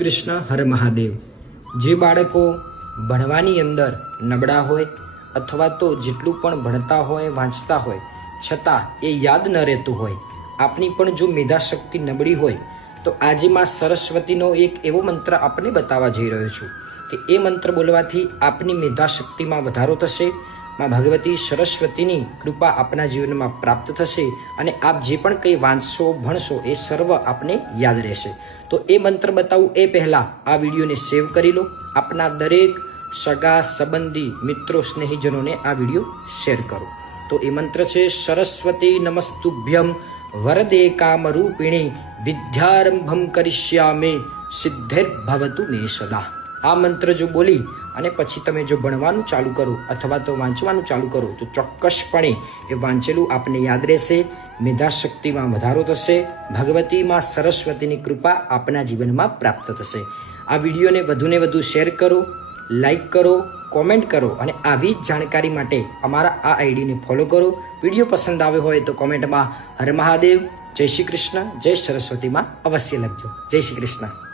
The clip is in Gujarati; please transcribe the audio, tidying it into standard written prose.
કૃષ્ણ હર મહાદેવ। જે બાળકો ભણવાની અંદર નબળા હોય અથવા તો જેટલું પણ ભણતા હોય વાંચતા હોય છતાં એ યાદ ન રહેતું હોય, આપણી પણ જો મેધાશક્તિ નબળી હોય તો આજે માં સરસ્વતીનો એક એવો મંત્ર આપણે બતાવવા જઈ રહ્યો છું કે એ મંત્ર બોલવાથી આપની મેધાશક્તિમાં વધારો થશે, માં ભગવતી સરસ્વતીની કૃપા આપના જીવનમાં પ્રાપ્ત થશે અને આપ જે પણ કંઈ વાંચશો ભણશો એ સર્વ આપને યાદ રહેશે। તો એ મંત્ર બતાવું એ પહેલાં આ વિડીયોને સેવ કરી લો, આપના દરેક સગા સંબંધી મિત્રો સ્નેહીજનોને આ વિડીયો શેર કરો। તો એ મંત્ર છે સરસ્વતી નમસ્તુભ્યમ વરદે કામરૂપિણી વિદ્યારંભમ કરિષ્યામે સિદ્ધિર્ભવતુ મે સદા। આ મંત્ર જો બોલી અને પછી તમે જો ભણવાનું ચાલુ કરો અથવા તો વાંચવાનું ચાલુ કરો તો ચોક્કસપણે એ વાંચેલું આપને યાદ રહેશે, મેધાશક્તિમાં વધારો થશે, ભગવતી માં સરસ્વતીની કૃપા આપના જીવનમાં પ્રાપ્ત થશે। આ વિડીયોને વધુને વધુ શેર કરો, લાઈક કરો, કોમેન્ટ કરો અને આવી જ જાણકારી માટે અમારા આ આઈડીને ફોલો કરો। વિડીયો પસંદ આવ્યો હોય તો કોમેન્ટમાં હર મહાદેવ, જય શ્રી કૃષ્ણ, જય સરસ્વતીમાં અવશ્ય લખજો। જય શ્રી કૃષ્ણ।